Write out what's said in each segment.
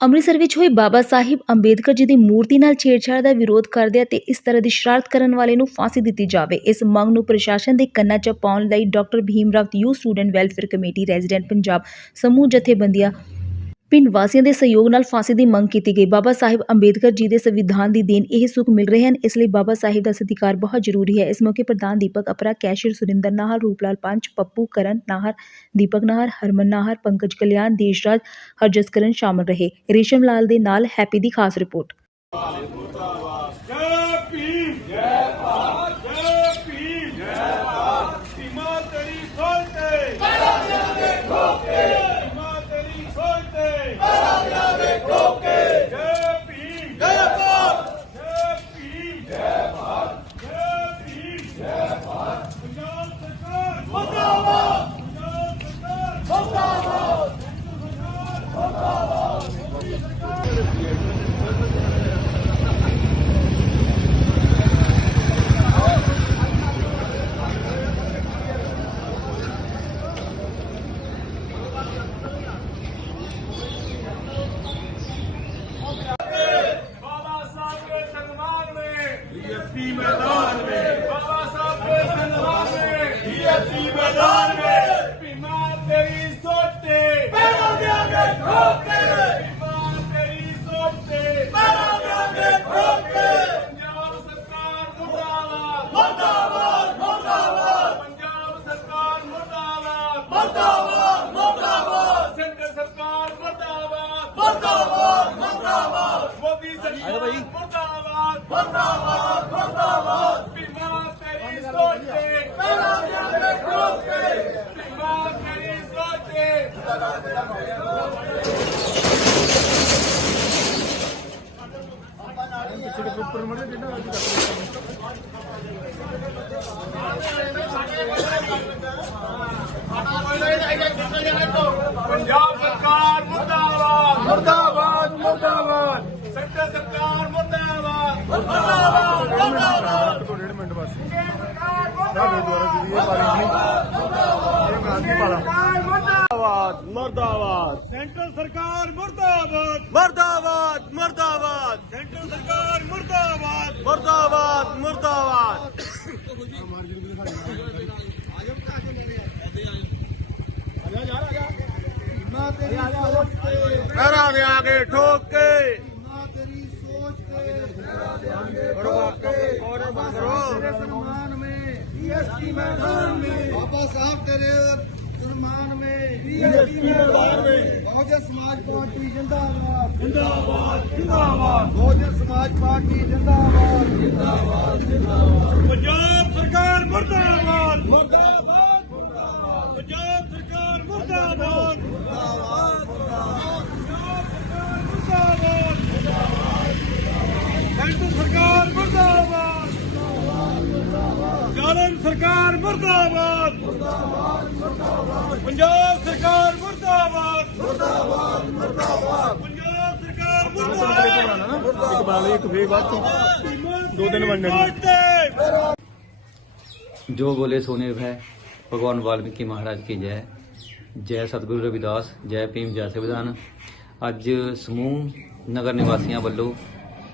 ਅੰਮ੍ਰਿਤਸਰ ਵਿੱਚ ਹੋਈ ਬਾਬਾ ਸਾਹਿਬ ਅੰਬੇਦਕਰ ਜੀ ਦੀ ਮੂਰਤੀ ਨਾਲ ਛੇੜਛਾੜ ਦਾ ਵਿਰੋਧ ਕਰਦੇ ਅਤੇ ਇਸ ਤਰ੍ਹਾਂ ਦੀ ਸ਼ਰਾਰਤ ਕਰਨ ਵਾਲੇ ਨੂੰ ਫਾਂਸੀ ਦਿੱਤੀ ਜਾਵੇ, ਇਸ ਮੰਗ ਨੂੰ ਪ੍ਰਸ਼ਾਸਨ ਦੇ ਕੰਨਾਂ 'ਚ ਪਾਉਣ ਲਈ doctor Bhim Rawat U student welfare committee resident Punjab ਸਮੂਹ ਜਥੇਬੰਦੀਆਂ ਪਿੰਡ ਵਾਸੀਆਂ ਦੇ ਸਹਿਯੋਗ ਨਾਲ ਫਾਂਸੀ ਦੀ ਮੰਗ ਕੀਤੀ ਗਈ। ਬਾਬਾ ਸਾਹਿਬ ਅੰਬੇਦਕਰ ਜੀ ਦੇ ਸੰਵਿਧਾਨ ਦੀ ਦੇਣ ਇਹ ਸੁੱਖ ਮਿਲ ਰਹੇ ਹਨ, ਇਸ ਲਈ ਬਾਬਾ ਸਾਹਿਬ ਦਾ ਸਤਿਕਾਰ ਬਹੁਤ ਜ਼ਰੂਰੀ ਹੈ। ਇਸ ਮੌਕੇ ਪ੍ਰਧਾਨ ਦੀਪਕ ਅਪਰਾ, ਕੈਸ਼ੀਅਰ ਸੁਰਿੰਦਰ ਨਾਹਰ, ਰੂਪਲਾਲ ਪੰਚ, ਪੱਪੂ ਕਰਨ ਨਾਹਰ, ਦੀਪਕ ਨਾਹਰ, ਹਰਮਨ ਨਾਹਰ, ਪੰਕਜ ਕਲਿਆਣ, ਦੇਸ਼ਰਾਜ ਹਰਜਸ ਕਰਨ ਸ਼ਾਮਲ ਰਹੇ। ਰੇਸ਼ਮ ਲਾਲ ਦੇ ਨਾਲ ਹੈਪੀ ਦੀ ਖਾਸ ਰਿਪੋਰਟ ਜੈ ਭੀਮ ਜੈ ਭਾਰਤ ਜੈ ਭੀਮ ਜੈ ਭਾਰਤ ਸੀਮਾ ਤੇਰੀ ਸੋਚ ਤੇ ਕਰਾ ਦਿਆਂਗੇ ਠੋਕੇ ਸੀਮਾ ਤੇਰੀ ਸੋਚ ਤੇ ਕਰਾ ਦਿਆਂਗੇ ਠੋਕੇ ਜੈ ਭੀਮ ਜੈ ਭਾਰਤ ਜੈ ਭੀਮ ਜੈ ਭਾਰਤ ਜੈ ਭੀਮ ਜੈ ਪੰਜਾਬ ਸਰਕਾਰ ਮੁਰਦਾਬਾਦ। ਮੁਰਦਾਬਾਦ ਮੁਰਦਾਬਾਦ। ਸੈਂਟਰ ਸਰਕਾਰ ਮੁਰਦਾਬਾਦ। ਮੁਰਦਾਬਾਦ ਮੁਰਦਾਬਾਦ। ਡੇਢ ਮਿੰਟ ਬਸ। ਸਰਕਾਰ ਸਾਡੇ ਦੁਆਰਾ ਜਿਹੜੀ ਇਹ ਬਾਰੀ ਨਹੀਂ ਇਹ ਮੈਂ ਆਂਦੀ ਪਾਲਾ ਮਰਦਾਬਾਦ। ਸੈਂਟਰ ਸਰਕਾਰ ਮਰਦਾਬਾਦ। ਮਰਦਾਬਾਦ ਮਰਦਾਬਾਦ। ਸੈਂਟਰ ਸਰਕਾਰ ਮਰਦਾਬਾਦ। ਮਰਦਾਬਾਦ ਮਰਦਾਬਾਦ। ਕਰਾ ਆ ਕੇ ਠੋਕ ਕੇ। ਨਾ ਸੋਚ ਕੇ ਬੜੋ ਬਾਕੇ ਕੋਰੇ ਬੰਦ ਸਨਮਾਨ ਮੇ ਈਐਸਟੀ ਮੈਦਾਨ ਮੇ ਬਾਬਾ ਸਾਹਿਬ ਤੇਰੇ ਸਨਮਾਨਵੇਂ ਬੀਐਸਪੀ ਮੇਵਾਰਵੇਂ ਬਹੁਜਨ ਸਮਾਜ ਪਾਰਟੀ ਜਿੰਦਾਬਾਦ। ਜਿੰਦਾਬਾਦ ਜਿੰਦਾਬਾਦ। ਬਹੁਜਨ ਸਮਾਜ ਪਾਰਟੀ ਜਿੰਦਾਬਾਦ। ਜਿੰਦਾਬਾਦ ਜਿੰਦਾਬਾਦ। ਪੰਜਾਬ ਸਰਕਾਰ ਮੁਰਦਾਬਾਦ। ਮੁਰਦਾਬਾਦ ਮੁਰਦਾਬਾਦ। ਪੰਜਾਬ ਸਰਕਾਰ ਮੁਰਦਾਬਾਦ। ਮੁਰਦਾਬਾਦ ਮੁਰਦਾਬਾਦ। ਪੰਜਾਬ ਸਰਕਾਰ ਮੁਰਦਾਬਾਦ। ਮੁਰਦਾਬਾਦ ਕੈਂਟਰ ਸਰਕਾਰ ਸਰਕਾਰ ਮੁਰਦਾਬਾਦ ਪੰਜਾਬ ਸਰਕਾਰ ਮੁਰਦਾਬਾਦ ਮੁਰਦਾਬਾਦ ਮੁਰਦਾਬਾਦ ਪੰਜਾਬ ਸਰਕਾਰ ਮੁਰਦਾਬਾਦ ਇੱਕ ਬਾਲੇ ਇੱਕ ਫੇਰ ਬਾਅਦ ਚੋਂ ਦੋ ਦਿਨ ਵੰਡਣੇ जो बोले सोने है भगवान वाल्मीकि महाराज की जय ਜੈ ਸਤਿਗੁਰੂ ਰਵਿਦਾਸ ਜੈ ਭੀਮ ਜੈ ਸੰਵਿਧਾਨ ਅੱਜ ਸਮੂਹ ਨਗਰ ਨਿਵਾਸੀਆਂ ਵੱਲੋਂ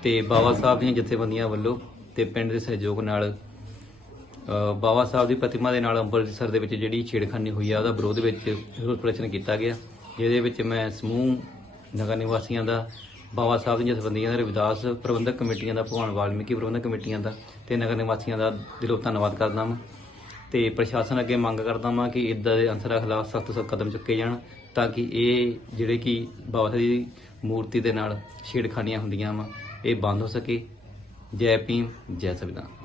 ਤੇ ਬਾਬਾ ਸਾਹਿਬ ਦੀਆਂ ਜਥੇਬੰਦੀਆਂ ਵੱਲੋਂ ਤੇ ਪਿੰਡ ਦੇ ਸਹਿਯੋਗ ਨਾਲ ਅ, ਬਾਬਾ ਸਾਹਿਬ ਦੀ ਪ੍ਰਤਿਮਾ ਦੇ ਨਾਲ ਅੰਮ੍ਰਿਤਸਰ ਦੇ ਵਿੱਚ ਜਿਹੜੀ ਛੇੜਖਾਨੀ ਹੋਈ ਆ, ਉਹਦਾ ਵਿਰੋਧ ਵਿੱਚ ਵਿਰੋਧ ਪ੍ਰਦਰਸ਼ਨ ਕੀਤਾ ਗਿਆ, ਜਿਹਦੇ ਵਿੱਚ ਮੈਂ ਸਮੂਹ ਨਗਰ ਨਿਵਾਸੀਆਂ ਦਾ ਬਾਬਾ ਸਾਹਿਬ ਦੀਆਂ ਜਥੇਬੰਦੀਆਂ ਦਾ, ਰਵਿਦਾਸ ਪ੍ਰਬੰਧਕ ਕਮੇਟੀਆਂ ਦਾ, ਭਗਵਾਨ ਵਾਲਮੀਕੀ ਪ੍ਰਬੰਧਕ ਕਮੇਟੀਆਂ ਦਾ ਤੇ ਨਗਰ ਨਿਵਾਸੀਆਂ ਦਾ ਦਿਲੋਂ ਧੰਨਵਾਦ ਕਰਦਾ ਹਾਂ ਤੇ ਪ੍ਰਸ਼ਾਸਨ ਅੱਗੇ ਮੰਗ ਕਰਦਾ ਹਾਂ ਕਿ ਇਦਾਂ ਦੇ ਅਨਸਰਾਂ ਖਿਲਾਫ ਸਖਤ ਸਖਤ ਕਦਮ ਚੁੱਕੇ ਜਾਣ ਤਾਂ ਕਿ ਇਹ ਜਿਹੜੇ ਕਿ ਬਾਬਾ ਸਾਹਿਬ ਦੀ ਮੂਰਤੀ ਦੇ ਨਾਲ ਛੇੜਖਾਨੀਆਂ ਹੁੰਦੀਆਂ ਵਾ, ਇਹ ਬੰਦ ਹੋ ਸਕੇ। ਜੈ ਭੀਮ, ਜੈ ਸੰਵਿਧਾਨ।